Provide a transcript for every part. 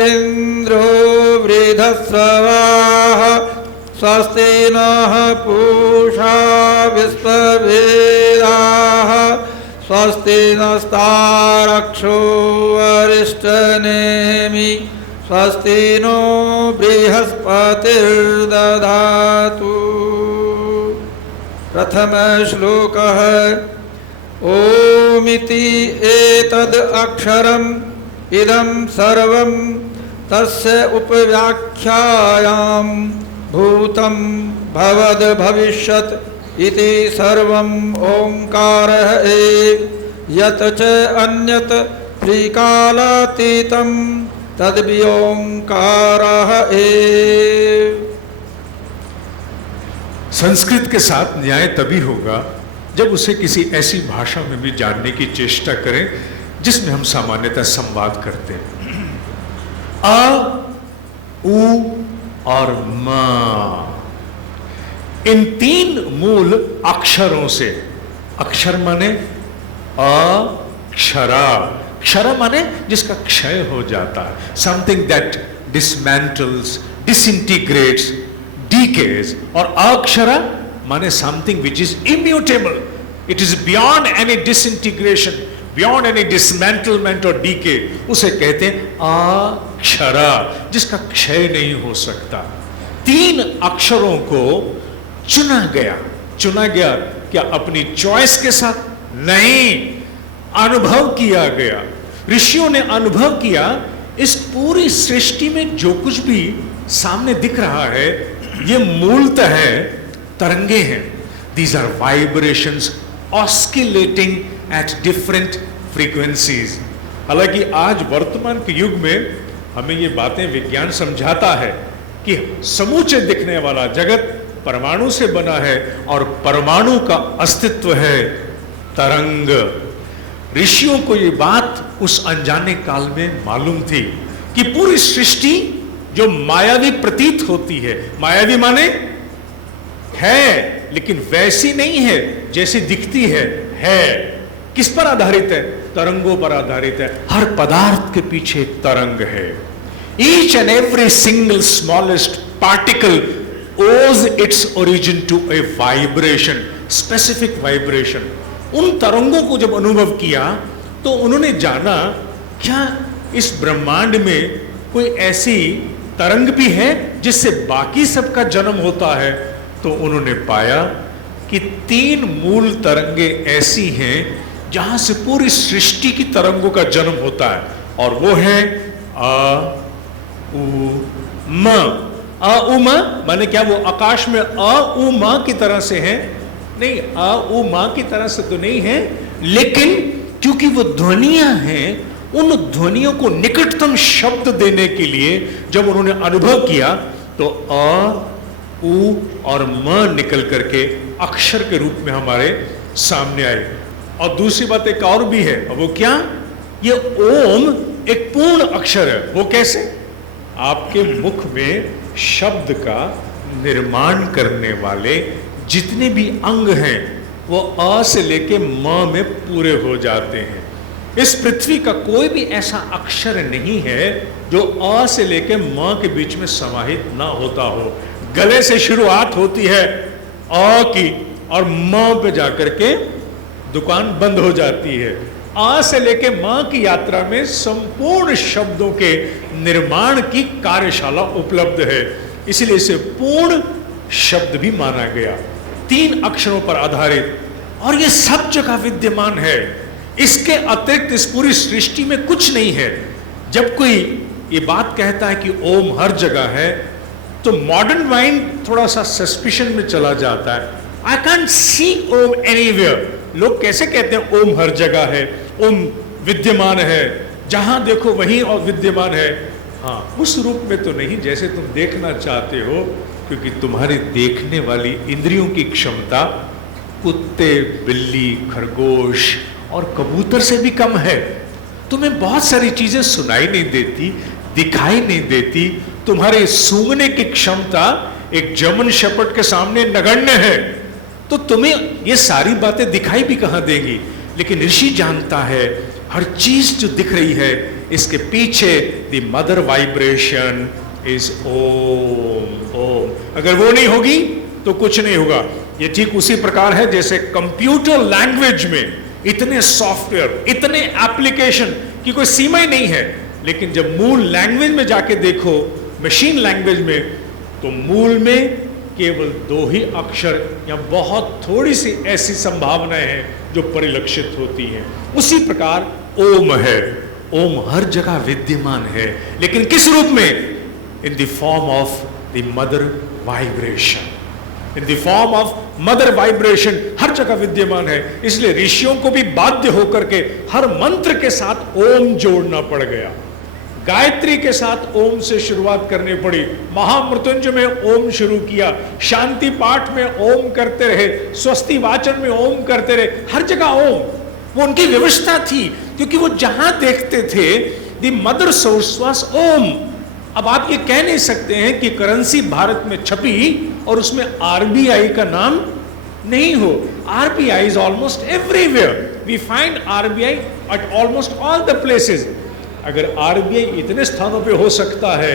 इन्द्रो वृधस्रवाः स्वस्ति नः पूषा विश्ववेदाः स्वस्ति नस्तारक्षो वरिष्ठनेमि स्वस्ति नो बृहस्पतिर्दधातु। प्रथम श्लोकः ओमिति एतद् अक्षरम् इदं सर्वं तस्य उपव्याख्यायां भूतं भवद् भविष्यत् इति सर्वम् ओंकारः एव यत् च अन्यत् त्रिकालातीतं तद्व्योंकारः एव। संस्कृत के साथ न्याय तभी होगा जब उसे किसी ऐसी भाषा में भी जानने की चेष्टा करें जिसमें हम सामान्यतः संवाद करते हैं। अ, उ और म, इन तीन मूल अक्षरों से, अक्षर माने अक्षरा, क्षरा माने जिसका क्षय हो जाता है, समथिंग दैट डिसमेंटल्स, डिसइंटीग्रेट्स, decays, और अक्षरा माने something which is immutable, it is beyond any disintegration, beyond any dismantlement or decay, उसे कहते हैं अक्षरा, जिसका क्षय नहीं हो सकता। तीन अक्षरों को चुना गया क्या अपनी चॉइस के साथ? नहीं, अनुभव किया गया। ऋषियों ने अनुभव किया इस पूरी सृष्टि में जो कुछ भी सामने दिख रहा है ये मूलतः तरंगे हैं। These are vibrations oscillating at different frequencies। हालांकि आज वर्तमान के युग में हमें ये बातें विज्ञान समझाता है कि समूचे दिखने वाला जगत परमाणु से बना है और परमाणु का अस्तित्व है तरंग। ऋषियों को ये बात उस अनजाने काल में मालूम थी कि पूरी सृष्टि जो मायावी प्रतीत होती है, मायावी माने है लेकिन वैसी नहीं है जैसी दिखती है। किस पर आधारित है? तरंगों पर आधारित है। हर पदार्थ के पीछे एक तरंग है। Each and every single smallest particle owes its origin to a vibration, specific vibration। उन तरंगों को जब अनुभव किया तो उन्होंने जाना क्या इस ब्रह्मांड में कोई ऐसी तरंग भी है जिससे बाकी सबका जन्म होता है? तो उन्होंने पाया कि तीन मूल तरंगे ऐसी हैं जहां से पूरी सृष्टि की तरंगों का जन्म होता है, और वो है अ उ म। अ उ म माने क्या? वो आकाश में अ उ म की तरह से है? नहीं, अ उ म की तरह से तो नहीं है, लेकिन क्योंकि वो ध्वनियां हैं, उन ध्वनियों को निकटतम शब्द देने के लिए जब उन्होंने अनुभव किया तो अ उ और म निकल करके अक्षर के रूप में हमारे सामने आए। और दूसरी बात एक और भी है, वो क्या? ये ओम एक पूर्ण अक्षर है। वो कैसे? आपके मुख में शब्द का निर्माण करने वाले जितने भी अंग हैं वो अ से लेके म में पूरे हो जाते हैं। इस पृथ्वी का कोई भी ऐसा अक्षर नहीं है जो अ से लेके म के बीच में समाहित ना होता हो। गले से शुरुआत होती है अ की और म पे जाकर के दुकान बंद हो जाती है। आ से लेके मां की यात्रा में संपूर्ण शब्दों के निर्माण की कार्यशाला उपलब्ध है, इसलिए इसे पूर्ण शब्द भी माना गया, तीन अक्षरों पर आधारित, और ये सब जगह विद्यमान है। इसके अतिरिक्त इस पूरी सृष्टि में कुछ नहीं है। जब कोई ये बात कहता है कि ओम हर जगह है तो मॉडर्न माइंड थोड़ा सा सस्पिशन में चला जाता है। I can't see Om anywhere. लोग कैसे कहते हैं ओम हर जगह है, ओम विद्यमान है, जहां देखो वहीं और विद्यमान है। हाँ, उस रूप में तो नहीं जैसे तुम देखना चाहते हो, क्योंकि तुम्हारी देखने वाली इंद्रियों की क्षमता कुत्ते, बिल्ली, खरगोश और कबूतर से भी कम है। तुम्हें बहुत सारी चीजें सुनाई नहीं देती, दिखाई नहीं देती। तुम्हारे सूंघने की क्षमता एक जर्मन शेपर्ड के सामने नगण्य है, तो तुम्हें ये सारी बातें दिखाई भी कहां देंगी। लेकिन ऋषि जानता है हर चीज जो दिख रही है इसके पीछे द मदर वाइब्रेशन इज ओम। ओम अगर वो नहीं होगी तो कुछ नहीं होगा। ये ठीक उसी प्रकार है जैसे कंप्यूटर लैंग्वेज में इतने सॉफ्टवेयर, इतने एप्लीकेशन की कोई सीमा ही नहीं है, लेकिन जब मूल लैंग्वेज में जाके देखो, मशीन लैंग्वेज में, तो मूल में केवल 2 ही अक्षर या बहुत थोड़ी सी ऐसी संभावनाएं हैं जो परिलक्षित होती हैं। उसी प्रकार ओम है। ओम हर जगह विद्यमान है, लेकिन किस रूप में? In the form of the mother vibration. In the form of mother vibration हर जगह विद्यमान है। इसलिए ऋषियों को भी बाध्य होकर के हर मंत्र के साथ ओम जोड़ना पड़ गया। गायत्री के साथ ओम से शुरुआत करनी पड़ी, महामृत्युंजय में ओम शुरू किया, शांति पाठ में ओम करते रहे, स्वस्ति वाचन में ओम करते रहे, हर जगह ओम। वो उनकी व्यवस्था थी, क्योंकि वो जहां देखते थे द मदर सोर्स वाज ओम। अब आप ये कह नहीं सकते हैं कि करेंसी भारत में छपी और उसमें आरबीआई का नाम नहीं हो। RBI is almost everywhere. We find RBI at almost all the places. अगर आरबीआई इतने स्थानों पे हो सकता है,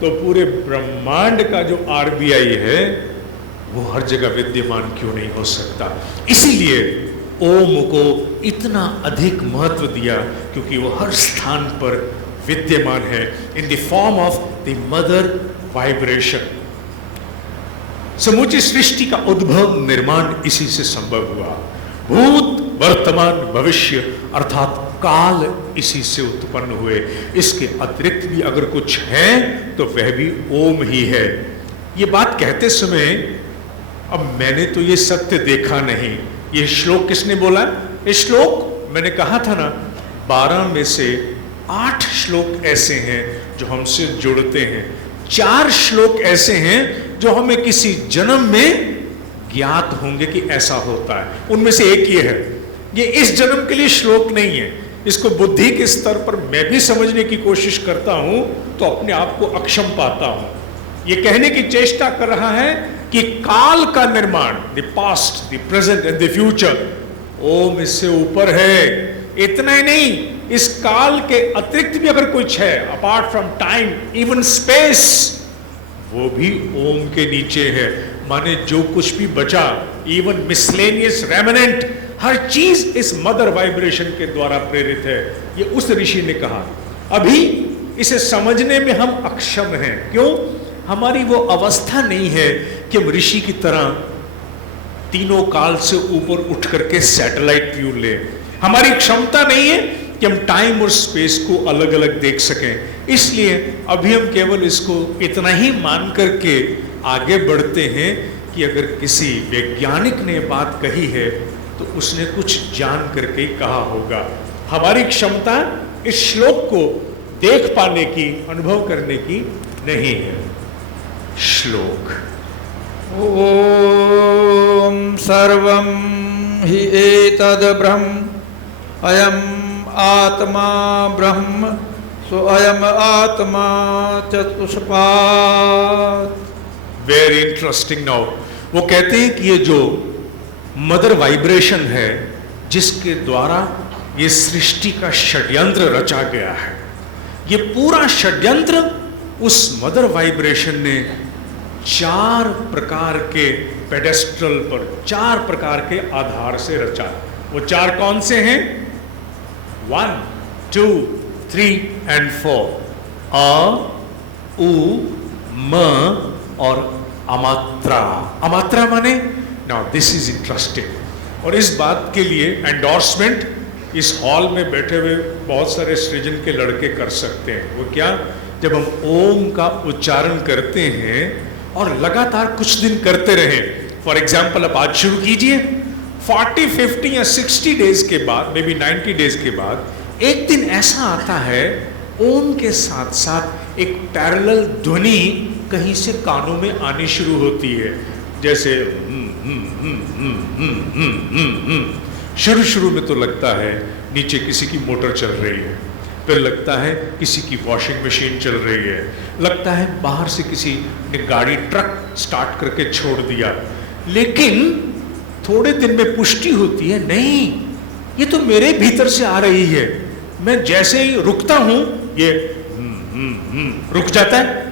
तो पूरे ब्रह्मांड का जो आरबीआई है वो हर जगह विद्यमान क्यों नहीं हो सकता? इसीलिए ओम को इतना अधिक महत्व दिया, क्योंकि वो हर स्थान पर विद्यमान है इन the form of the mother vibration. समूची सृष्टि का उद्भव, निर्माण इसी से संभव हुआ। भूत, वर्तमान, भविष्य अर्थात काल इसी से उत्पन्न हुए। इसके अतिरिक्त भी अगर कुछ है तो वह भी ओम ही है। ये बात कहते समय अब मैंने तो ये सत्य देखा नहीं, ये श्लोक किसने बोला? ये श्लोक मैंने कहा था ना, 12 में से 8 श्लोक ऐसे हैं जो हमसे जुड़ते हैं। 4 श्लोक ऐसे हैं जो हमें किसी जन्म में ज्ञात होंगे कि ऐसा होता है। उनमें से एक ये है। ये इस जन्म के लिए श्लोक नहीं है, इसको बुद्धि के स्तर पर मैं भी समझने की कोशिश करता हूं तो अपने आप को अक्षम पाता हूं। ये कहने की चेष्टा कर रहा है कि काल का निर्माण, the past, the present and the future, Om इससे ऊपर है। इतना ही नहीं, इस काल के अतिरिक्त भी अगर कुछ है, apart from time, even space, वो भी ओम के नीचे है। माने जो कुछ भी बचा, इवन मिसलेनियस रेमिनेंट, हर चीज इस मदर वाइब्रेशन के द्वारा प्रेरित है। ये उस ऋषि ने कहा। अभी इसे समझने में हम अक्षम हैं। क्यों? हमारी वो अवस्था नहीं है कि हम ऋषि की तरह तीनों काल से ऊपर उठ करके सैटेलाइट व्यू ले। हमारी क्षमता नहीं है कि हम टाइम और स्पेस को अलग अलग देख सकें। इसलिए अभी हम केवल इसको इतना ही मान करके आगे बढ़ते हैं कि अगर किसी वैज्ञानिक ने बात कही है तो उसने कुछ जान करके ही कहा होगा। हमारी क्षमता इस श्लोक को देख पाने की, अनुभव करने की नहीं है। श्लोक ओम सर्वं हि एतद् ब्रह्म अयम् आत्मा ब्रह्म स्वयम् आत्मा चतुष्पाद। Very interesting. नाउ वो कहते हैं कि ये जो मदर वाइब्रेशन है, जिसके द्वारा ये सृष्टि का षड्यंत्र रचा गया है, ये पूरा षड्यंत्र उस मदर वाइब्रेशन ने 4 प्रकार के पेडेस्ट्रल पर, 4 प्रकार के आधार से रचा। वो 4 कौन से हैं? 1, 2, 3 and 4। अ, उ, म और अमात्रा। अमात्रा माने, नाउ दिस इज इंटरेस्टिंग। और इस बात के लिए एंडोर्समेंट इस हॉल में बैठे हुए बहुत सारे सृजन के लड़के कर सकते हैं। वो क्या? जब हम ओम का उच्चारण करते हैं और लगातार कुछ दिन करते रहे, फॉर एग्जाम्पल आप आज शुरू कीजिए, 40, 50 या 60 डेज के बाद, मे बी 90 डेज के बाद एक दिन ऐसा आता है ओम के साथ साथ एक पैरेलल ध्वनि कहीं से कानों में आनी शुरू होती है। जैसे शुरू में तो लगता है नीचे किसी की मोटर चल रही है, फिर लगता है किसी की वॉशिंग मशीन चल रही है, लगता है बाहर से किसी ने गाड़ी, ट्रक स्टार्ट करके छोड़ दिया। लेकिन थोड़े दिन में पुष्टि होती है, नहीं, ये तो मेरे भीतर से आ रही है। मैं जैसे ही रुकता हूं ये रुक जाता है।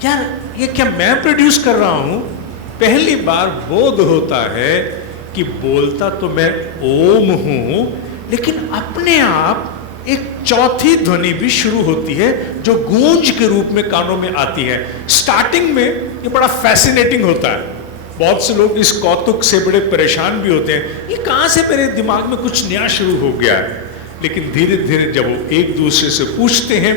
क्या ये क्या मैं प्रोड्यूस कर रहा हूं? पहली बार बोध होता है कि बोलता तो मैं ओम हूं, लेकिन अपने आप एक चौथी ध्वनि भी शुरू होती है जो गूंज के रूप में कानों में आती है। स्टार्टिंग में ये बड़ा फैसिनेटिंग होता है, बहुत से लोग इस कौतुक से बड़े परेशान भी होते हैं, ये कहां से मेरे दिमाग में कुछ नया शुरू हो गया है। लेकिन धीरे धीरे जब वो एक दूसरे से पूछते हैं,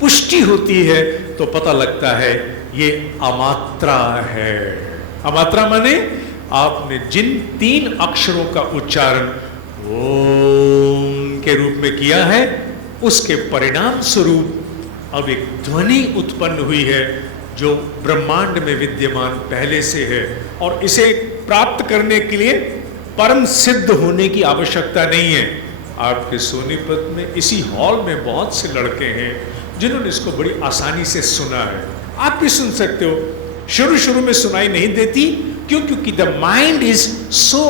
पुष्टि होती है, तो पता लगता है ये अमात्रा है। अमात्रा माने आपने जिन 3 अक्षरों का उच्चारण ओम के रूप में किया है, उसके परिणाम स्वरूप अब एक ध्वनि उत्पन्न हुई है जो ब्रह्मांड में विद्यमान पहले से है, और इसे प्राप्त करने के लिए परम सिद्ध होने की आवश्यकता नहीं है। आपके सोनीपत में इसी हॉल में बहुत से लड़के हैं जिन्होंने इसको बड़ी आसानी से सुना है। आप भी सुन सकते हो। शुरू शुरू में सुनाई नहीं देती, क्यों? क्योंकि the mind is so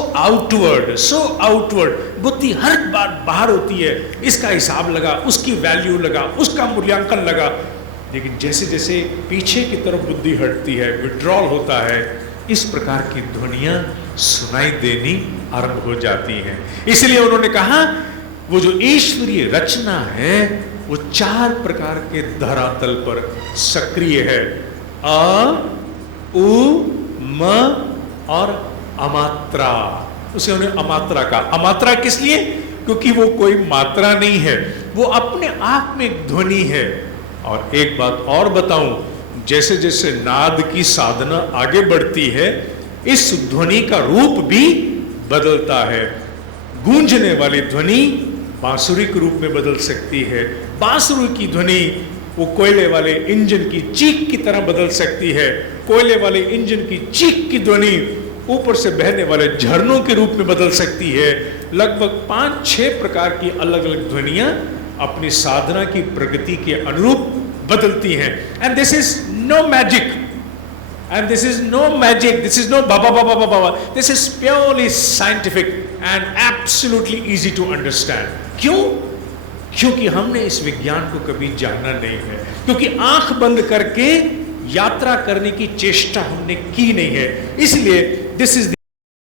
outward, बुद्धि हर बार बाहर होती है, इसका हिसाब लगा, उसकी वैल्यू लगा, उसका मूल्यांकन लगा। लेकिन जैसे जैसे पीछे की तरफ बुद्धि हटती है, विड्रॉल होता है, इस प्रकार की ध्वनियां सुनाई देनी आरंभ हो जाती हैं। इसलिए उन्होंने कहा वो जो ईश्वरीय रचना है वो 4 प्रकार के धरातल पर सक्रिय है। अ, उ, म और अमात्रा। उसे उन्हें अमात्रा का। अमात्रा किस लिए? क्योंकि वो कोई मात्रा नहीं है, वो अपने आप में एक ध्वनि है। और एक बात और बताऊं, जैसे जैसे नाद की साधना आगे बढ़ती है, इस ध्वनि का रूप भी बदलता है। गूंजने वाली ध्वनि बांसुरी के रूप में बदल सकती है, बांसुरी की ध्वनि वो कोयले वाले इंजन की चीख की तरह बदल सकती है, कोयले वाले इंजन की चीख की ध्वनि ऊपर से बहने वाले झरनों के रूप में बदल सकती है। लगभग 5-6 प्रकार की अलग अलग ध्वनियां अपनी साधना की प्रगति के अनुरूप बदलती हैं। And this is no magic, and this is no magic, this is no baba, this is purely scientific and absolutely easy to understand. क्यों? क्योंकि हमने इस विज्ञान को कभी जाना नहीं है, क्योंकि आंख बंद करके यात्रा करने की चेष्टा हमने की नहीं है। इसलिए दिस इज